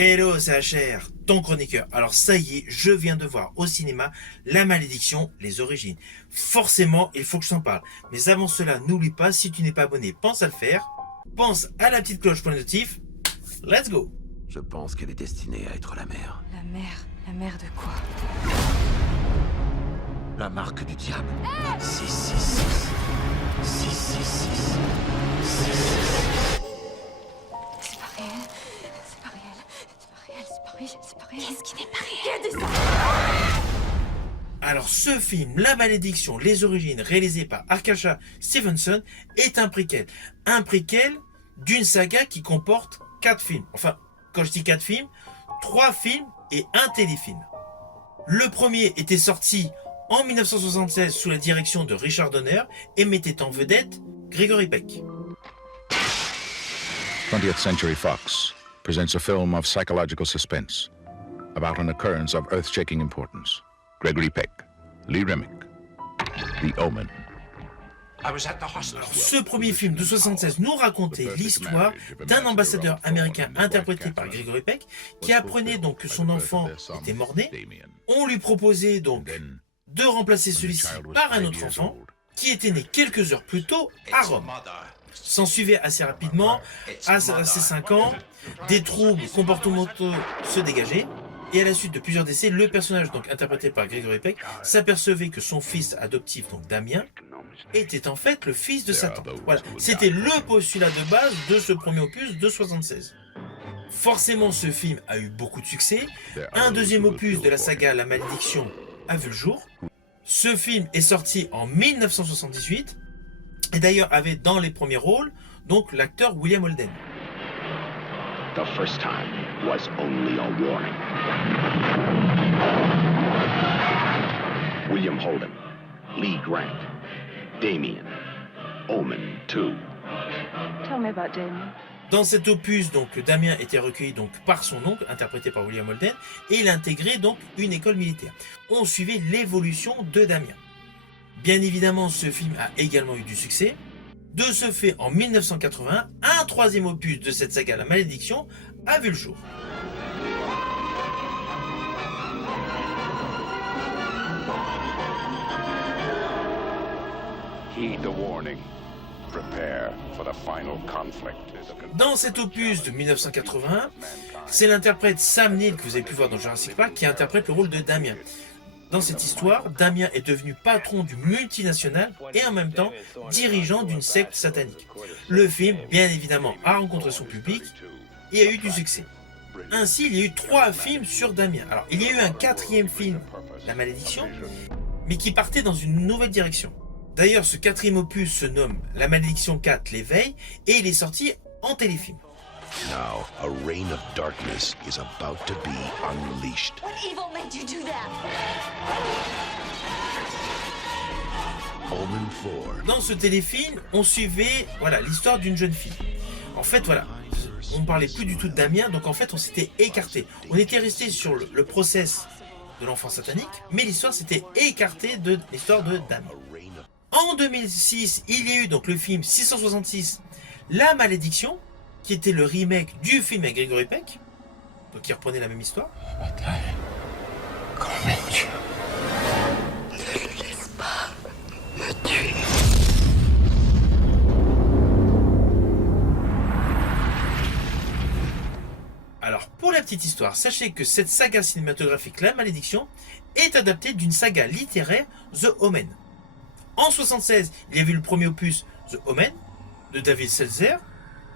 Hello, c'est HR, ton chroniqueur. Alors ça y est, je viens de voir au cinéma La Malédiction, les origines. Forcément, il faut que je t'en parle. Mais avant cela, n'oublie pas, si tu n'es pas abonné, pense à le faire. Pense à la petite cloche pour les notifs. Let's go. Je pense qu'elle est destinée à être la mère. La mère de quoi? La marque du diable. 666. 666. 666. C'est pas réel. C'est pas réel. C'est pas réel. C'est pas réel. C'est pas réel. Qu'est-ce qui n'est pas réel? Qui a dit ça? Alors ce film, La Malédiction, les origines, réalisé par Arkasha Stevenson, est un préquel. Un préquel d'une saga qui comporte 4 films. Enfin, quand je dis 4 films, 3 films et un téléfilm. Le premier était sorti en 1976 sous la direction de Richard Donner et mettait en vedette Gregory Peck. 20th Century Fox presents a film of psychological suspense about an occurrence of earth-shaking importance. Gregory Peck, Lee Remick, The Omen. Alors, ce premier film de 1976 nous racontait l'histoire d'un ambassadeur américain interprété par Gregory Peck qui apprenait donc que son enfant était mort-né. On lui proposait donc de remplacer celui-ci par un autre enfant qui était né quelques heures plus tôt à Rome. S'en suivait assez rapidement, à ses 5 ans, des troubles comportementaux se dégageaient. Et à la suite de plusieurs décès, le personnage donc interprété par Gregory Peck s'apercevait que son fils adoptif, donc Damien, était en fait le fils de Satan. Voilà, c'était le postulat de base de ce premier opus de 1976. Forcément, ce film a eu beaucoup de succès. Un deuxième opus de la saga La Malédiction a vu le jour. Ce film est sorti en 1978 et d'ailleurs avait dans les premiers rôles donc l'acteur William Holden. The first time was only a warning. William Holden, Lee Grant, Damien, Omen 2. Tell me about Damien. Dans cet opus, donc, Damien était recueilli donc, par son oncle, interprété par William Holden, et il intégrait donc une école militaire. On suivait l'évolution de Damien. Bien évidemment, ce film a également eu du succès. De ce fait, en 1981, un troisième opus de cette saga, La Malédiction, a vu le jour. Heed the warning. Prepare for the final conflict. Dans cet opus de 1981, c'est l'interprète Sam Neill que vous avez pu voir dans Jurassic Park qui interprète le rôle de Damien. Dans cette histoire, Damien est devenu patron du multinational et en même temps dirigeant d'une secte satanique. Le film, bien évidemment, a rencontré son public et a eu du succès. Ainsi, il y a eu 3 films sur Damien. Alors, il y a eu un 4e film, La Malédiction, mais qui partait dans une nouvelle direction. D'ailleurs, ce 4e opus se nomme La Malédiction 4, l'éveil, et il est sorti en téléfilm. Now, a reign of darkness is about to be unleashed. What evil made you do that? Omen 4. Dans ce téléfilm, on suivait l'histoire d'une jeune fille. En fait, on ne parlait plus du tout de Damien, donc en fait, on s'était écarté. On était resté sur le process de l'enfant satanique, mais l'histoire s'était écartée de l'histoire de Damien. En 2006, il y a eu donc le film 666, La Malédiction, qui était le remake du film avec Gregory Peck, donc qui reprenait la même histoire. Ne le laisse pas me tuer. Alors, pour la petite histoire, sachez que cette saga cinématographique La Malédiction est adaptée d'une saga littéraire, The Omen. En 1976, il y avait eu le premier opus, The Omen, de David Seltzer.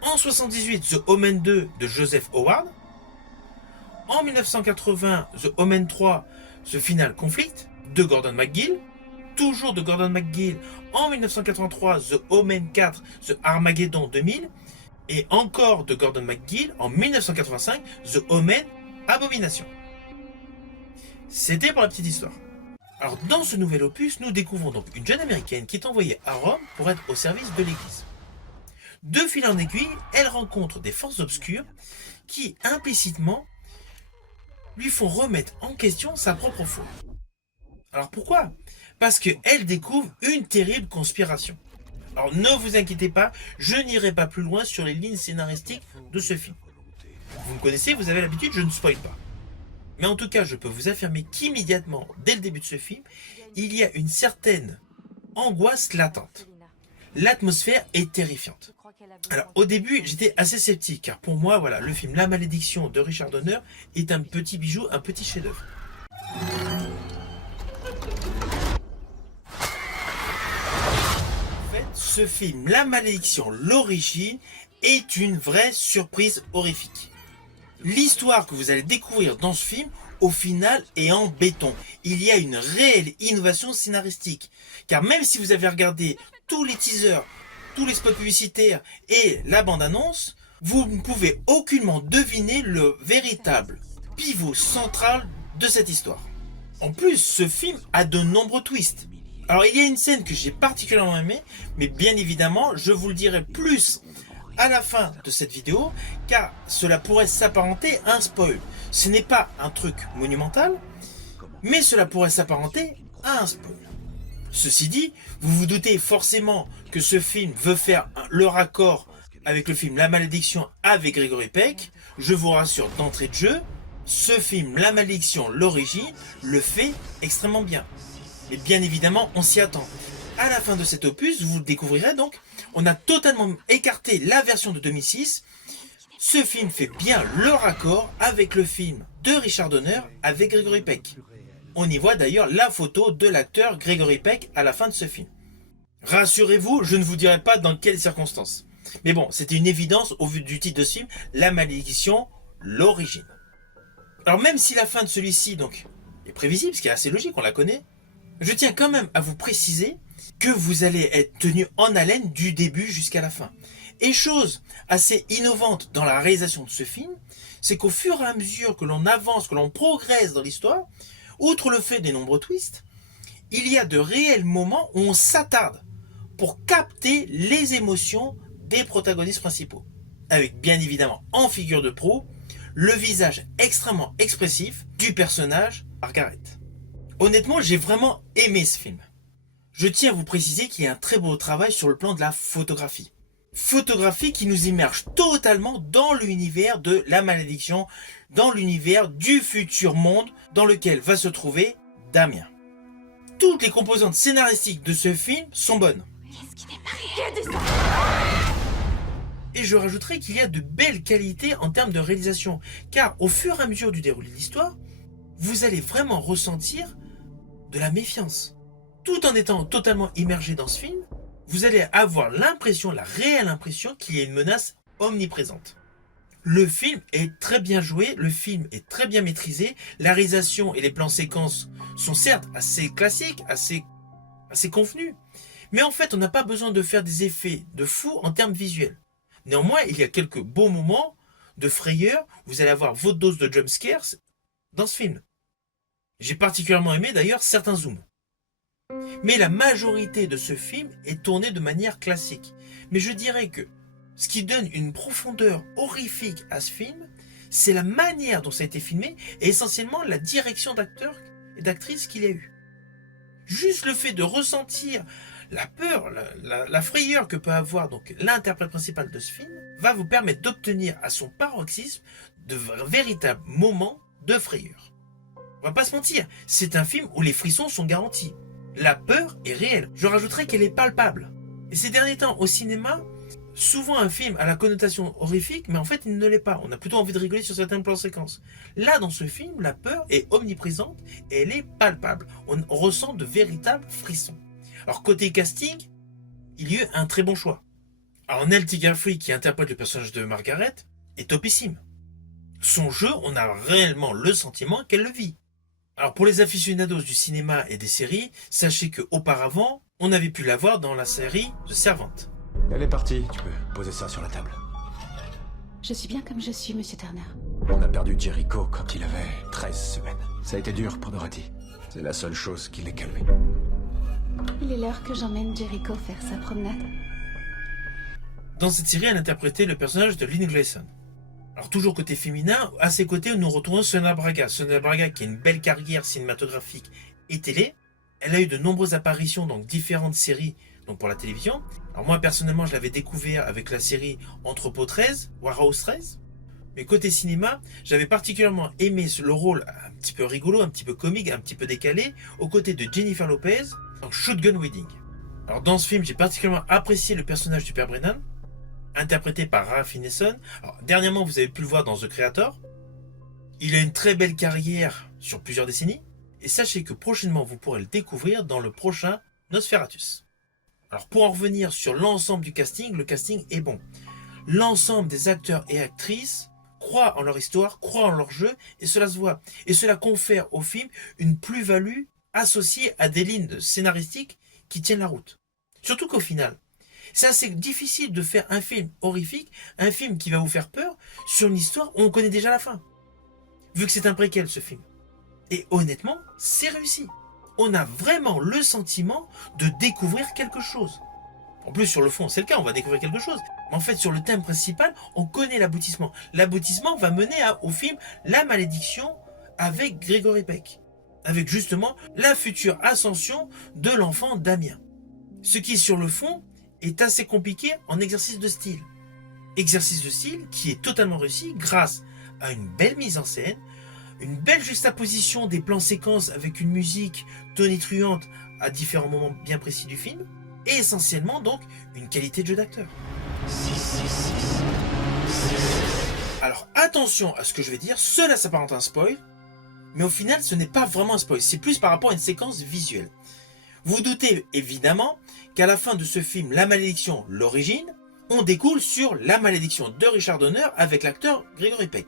En 1978, The Omen 2 de Joseph Howard. En 1980, The Omen 3, The Final Conflict de Gordon McGill. Toujours de Gordon McGill. En 1983, The Omen 4, The Armageddon 2000. Et encore de Gordon McGill en 1985, The Omen Abomination. C'était pour la petite histoire. Alors dans ce nouvel opus, nous découvrons donc une jeune américaine qui est envoyée à Rome pour être au service de l'église. De fil en aiguille, elle rencontre des forces obscures qui, implicitement, lui font remettre en question sa propre foi. Alors pourquoi? Parce qu'elle découvre une terrible conspiration. Alors ne vous inquiétez pas, je n'irai pas plus loin sur les lignes scénaristiques de ce film. vous me connaissez, vous avez l'habitude, je ne spoil pas. Mais en tout cas, je peux vous affirmer qu'immédiatement, dès le début de ce film, il y a une certaine angoisse latente. L'atmosphère est terrifiante. Alors au début, j'étais assez sceptique, car pour moi, voilà, le film La Malédiction de Richard Donner est un petit bijou, un petit chef-d'œuvre. En fait, ce film La Malédiction, l'origine, est une vraie surprise horrifique. L'histoire que vous allez découvrir dans ce film, au final, est en béton. Il y a une réelle innovation scénaristique. Car même si vous avez regardé tous les teasers, tous les spots publicitaires et la bande-annonce, vous ne pouvez aucunement deviner le véritable pivot central de cette histoire. En plus, ce film a de nombreux twists. Alors il y a une scène que j'ai particulièrement aimée, mais bien évidemment, je vous le dirai plus à la fin de cette vidéo, car cela pourrait s'apparenter à un spoil. Ce n'est pas un truc monumental, mais cela pourrait s'apparenter à un spoil. Ceci dit, vous vous doutez forcément que ce film veut faire le raccord avec le film La Malédiction avec Gregory Peck. Je vous rassure d'entrée de jeu, ce film La Malédiction, l'origine, le fait extrêmement bien. Mais bien évidemment, on s'y attend. À la fin de cet opus, vous le découvrirez donc, on a totalement écarté la version de 2006. Ce film fait bien le raccord avec le film de Richard Donner avec Gregory Peck. On y voit d'ailleurs la photo de l'acteur Gregory Peck à la fin de ce film. Rassurez-vous, je ne vous dirai pas dans quelles circonstances. Mais bon, c'était une évidence au vu du titre de ce film, La Malédiction, l'origine. Alors même si la fin de celui-ci donc est prévisible, ce qui est assez logique, on la connaît, je tiens quand même à vous préciser que vous allez être tenu en haleine du début jusqu'à la fin. Et chose assez innovante dans la réalisation de ce film, c'est qu'au fur et à mesure que l'on avance, que l'on progresse dans l'histoire, outre le fait des nombreux twists, il y a de réels moments où on s'attarde pour capter les émotions des protagonistes principaux. Avec bien évidemment en figure de proue, le visage extrêmement expressif du personnage Margaret. Honnêtement, j'ai vraiment aimé ce film. Je tiens à vous préciser qu'il y a un très beau travail sur le plan de la photographie. Photographie qui nous immerge totalement dans l'univers de La Malédiction, dans l'univers du futur monde dans lequel va se trouver Damien. Toutes les composantes scénaristiques de ce film sont bonnes. Qu'est-ce qui n'est pas réel? Et je rajouterai qu'il y a de belles qualités en termes de réalisation, car au fur et à mesure du déroulé de l'histoire, vous allez vraiment ressentir de la méfiance. Tout en étant totalement immergé dans ce film, vous allez avoir l'impression, la réelle impression qu'il y a une menace omniprésente. Le film est très bien joué, le film est très bien maîtrisé, la réalisation et les plans séquences sont certes assez classiques, assez convenus, mais en fait on n'a pas besoin de faire des effets de fou en termes visuels. Néanmoins, il y a quelques beaux moments de frayeur, vous allez avoir votre dose de jumpscares dans ce film. J'ai particulièrement aimé d'ailleurs certains zooms. Mais la majorité de ce film est tournée de manière classique. Mais je dirais que ce qui donne une profondeur horrifique à ce film, c'est la manière dont ça a été filmé et essentiellement la direction d'acteurs et d'actrices qu'il y a eu. Juste le fait de ressentir la peur, la frayeur que peut avoir donc l'interprète principal de ce film va vous permettre d'obtenir à son paroxysme de véritables moments de frayeur. On va pas se mentir, c'est un film où les frissons sont garantis. La peur est réelle. Je rajouterais qu'elle est palpable. Et ces derniers temps, au cinéma, souvent un film a la connotation horrifique, mais en fait il ne l'est pas. On a plutôt envie de rigoler sur certains plans séquences. Là, dans ce film, la peur est omniprésente et elle est palpable. On ressent de véritables frissons. Alors côté casting, il y a eu un très bon choix. Alors Nell Tigerfree, qui interprète le personnage de Margaret, est topissime. Son jeu, on a réellement le sentiment qu'elle le vit. Alors pour les aficionados du cinéma et des séries, sachez qu'auparavant, on avait pu la voir dans la série The Servant. Elle est partie, tu peux poser ça sur la table. Je suis bien comme je suis, monsieur Turner. On a perdu Jericho quand il avait 13 semaines. Ça a été dur pour Dorothy. C'est la seule chose qui l'ait calmé. Il est l'heure que j'emmène Jericho faire sa promenade. Dans cette série, elle interprétait le personnage de Lynn Gleason. Alors toujours côté féminin, à ses côtés, nous retrouvons Sonia Braga. Sonia Braga qui a une belle carrière cinématographique et télé. Elle a eu de nombreuses apparitions dans différentes séries donc pour la télévision. Alors moi personnellement, je l'avais découvert avec la série Entrepôt 13, Warehouse 13. Mais côté cinéma, j'avais particulièrement aimé le rôle un petit peu rigolo, un petit peu comique, un petit peu décalé, aux côtés de Jennifer Lopez dans Shotgun Wedding. Alors dans ce film, j'ai particulièrement apprécié le personnage du père Brennan, interprété par Ralph Ineson. Alors, dernièrement, vous avez pu le voir dans The Creator. Il a une très belle carrière sur plusieurs décennies, et sachez que prochainement, vous pourrez le découvrir dans le prochain Nosferatus. Alors pour en revenir sur l'ensemble du casting, le casting est bon. L'ensemble des acteurs et actrices croient en leur histoire, croient en leur jeu, et cela se voit. Et cela confère au film une plus-value associée à des lignes scénaristiques qui tiennent la route. Surtout qu'au final, c'est assez difficile de faire un film horrifique, un film qui va vous faire peur, sur une histoire où on connaît déjà la fin. Vu que c'est un préquel ce film. Et honnêtement, c'est réussi. On a vraiment le sentiment de découvrir quelque chose. En plus, sur le fond, c'est le cas, on va découvrir quelque chose. Mais en fait, sur le thème principal, on connaît l'aboutissement. L'aboutissement va mener au film La Malédiction avec Gregory Peck. Avec justement la future ascension de l'enfant Damien. Ce qui, sur le fond, est assez compliqué en exercice de style. Exercice de style qui est totalement réussi grâce à une belle mise en scène, une belle juxtaposition des plans séquences avec une musique tonitruante à différents moments bien précis du film, et essentiellement donc une qualité de jeu d'acteur. Alors attention à ce que je vais dire, cela s'apparente à un spoil, mais au final ce n'est pas vraiment un spoil, c'est plus par rapport à une séquence visuelle. Vous doutez évidemment qu'à la fin de ce film La Malédiction, l'origine, on découle sur La Malédiction de Richard Donner avec l'acteur Gregory Peck.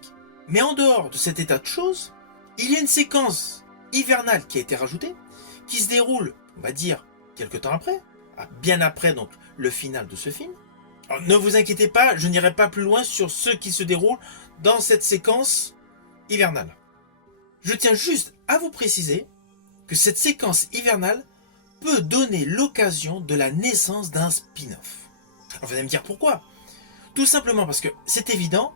Mais en dehors de cet état de choses, il y a une séquence hivernale qui a été rajoutée, qui se déroule, on va dire, quelques temps après, bien après donc le final de ce film. Alors, ne vous inquiétez pas, je n'irai pas plus loin sur ce qui se déroule dans cette séquence hivernale. Je tiens juste à vous préciser que cette séquence hivernale peut donner l'occasion de la naissance d'un spin-off. Alors vous allez me dire pourquoi? Tout simplement parce que c'est évident,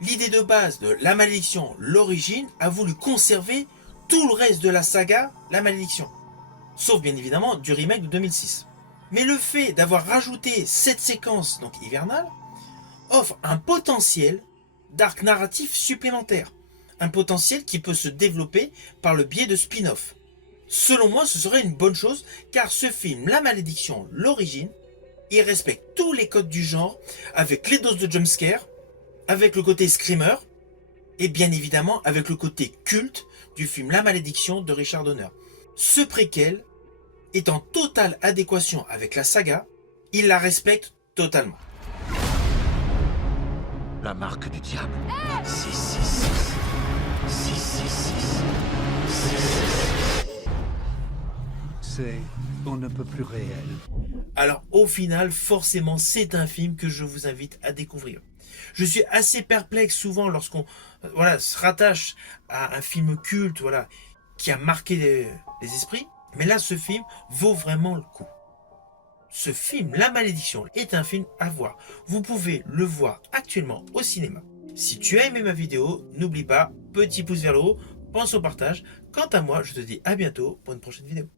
l'idée de base de La Malédiction, l'origine, a voulu conserver tout le reste de la saga La Malédiction. Sauf bien évidemment du remake de 2006. Mais le fait d'avoir rajouté cette séquence donc hivernale offre un potentiel d'arc narratif supplémentaire. Un potentiel qui peut se développer par le biais de spin-off. Selon moi, ce serait une bonne chose, car ce film, La Malédiction, l'origine, il respecte tous les codes du genre, avec les doses de jumpscare, avec le côté screamer, et bien évidemment avec le côté culte du film La Malédiction de Richard Donner. Ce préquel est en totale adéquation avec la saga, il la respecte totalement. La marque du diable. 666. C'est on ne peut plus réel. Alors au final, forcément, c'est un film que je vous invite à découvrir. Je suis assez perplexe souvent lorsqu'on se rattache à un film culte qui a marqué les esprits. Mais là, ce film vaut vraiment le coup. Ce film, La Malédiction, est un film à voir. Vous pouvez le voir actuellement au cinéma. Si tu as aimé ma vidéo, n'oublie pas, petit pouce vers le haut, pense au partage. Quant à moi, je te dis à bientôt pour une prochaine vidéo.